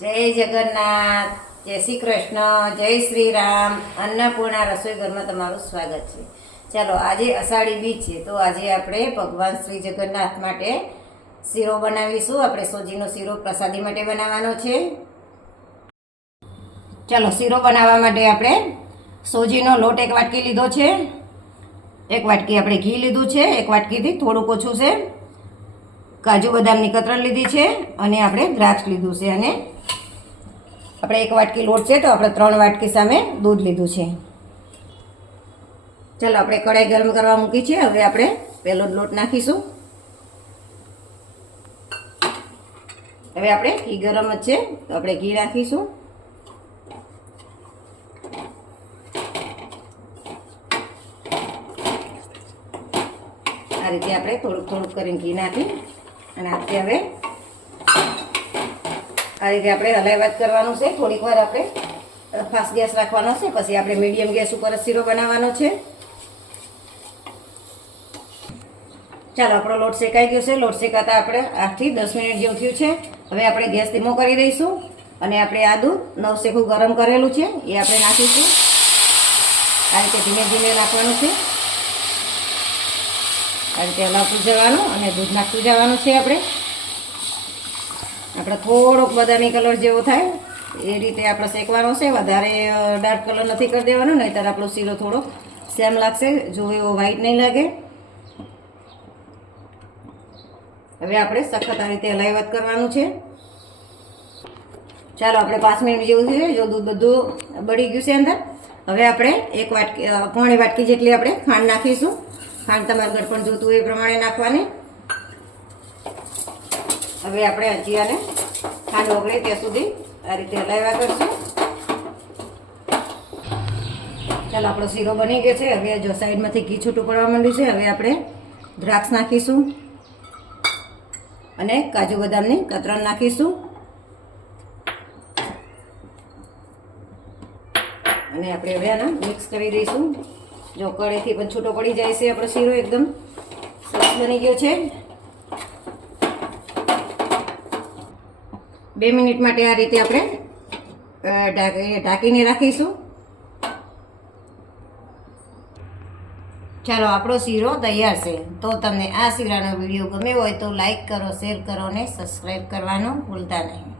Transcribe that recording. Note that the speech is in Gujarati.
જય જગન્નાથ, જય શ્રી કૃષ્ણ, જય શ્રી રામ. અન્નપૂર્ણા રસોઈ ઘરમાં તમારું સ્વાગત છે. ચાલો, આજે અષાઢી બીજ છે, તો આજે આપણે ભગવાન શ્રી જગન્નાથ માટે શીરો બનાવીશું. આપણે સોજીનો શીરો પ્રસાદી માટે બનાવવાનો છે. ચાલો, શીરો બનાવવા માટે આપણે સોજીનો લોટ એક વાટકી લીધો છે. એક વાટકી આપણે ઘી લીધું છે. એક વાટકીથી થોડુંક ઓછું છે. કાજુ બદામની કતરણ લીધી છે અને આપણે દ્રાક્ષ લીધું છે અને આપણે એક વાટકી લોટ છે તો આપણે ત્રણ વાટકી સામે દૂધ લીધું છે. ચાલો આપણે કઢાઈ ગરમ કરવા મૂકી છે. હવે આપણે પહેલો લોટ નાખીશું. હવે આપણે ઘી ગરમ જ છે તો આપણે ઘી નાખીશું. આ રીતે આપણે થોડુંક થોડુંક કરીને ઘી નાખી અને આપણે હવે આ રીતે આપણે હલાવત કરવાનું છે. થોડીક વાર આપણે ફાસ્ટ ગેસ રાખવાનો છે. પછી આપણે મીડિયમ ગેસ ઉપર જ શીરો બનાવવાનો છે. ચાલો, આપણો લોટ શેકાઈ ગયો છે. લોટ શેકાતા આપણે આઠથી દસ મિનિટ જેવું થયું છે. હવે આપણે ગેસ ધીમો કરી દઈશું અને આપણે આદું દૂધ શેકું ગરમ કરેલું છે. એ આપણે નાખીશું. આ રીતે ધીમે ધીમે નાખવાનું છે. આ રીતે હલાવતું જવાનું અને દૂધ નાખતું જવાનું છે આપણે. આપણે થોડોક બદામી કલર જેવો થાય, એ રીતે આપણે શેકવાનો છે. વધારે ડાર્ક કલર નથી કરી દેવાનો, નહીંતર આપણો શીરો થોડો સેમ લાગશે. જો એવો વ્હાઈટ નહીં લાગે. હવે આપણે સખત આ રીતે હલાવત કરવાનું છે. ચાલો, આપણે પાંચ મિનિટ જેવું છે. જો દૂધ બધું બળી ગયું છે અંદર. હવે આપણે એક વાટકી પોણી વાટકી જેટલી આપણે ખાંડ નાખીશું. ખાંડ તમારું ગળપણ જોતું એ પ્રમાણે નાખવાની. હવે આપણે અજીયાને ખાંડ ઓગળે ત્યાં સુધી આ રીતે હલાવ્યા કરશું. ચાલો, આપણો શીરો બની ગયો છે. હવે જો સાઈડમાંથી ઘી છૂટું પડવા માંડ્યું છે. હવે આપણે દ્રાક્ષ નાખીશું અને કાજુ બદામની કતરણ નાખીશું. અને આપણે હવે આને મિક્સ કરી દઈશું. જો કળેથી પણ છૂટો પડી જાય છે આપણો શીરો એકદમ. સરસ બની ગયો છે. બે મિનિટ માટે આ રીતે આપણે ઢાંકીને રાખીશું. ચાલો, આપણો શીરો તૈયાર છે. તો તમને આ શીરાનો વીડિયો ગમે હોય તો લાઈક કરો, શેર કરો અને સબસ્ક્રાઈબ કરવાનું ભૂલતા નહીં.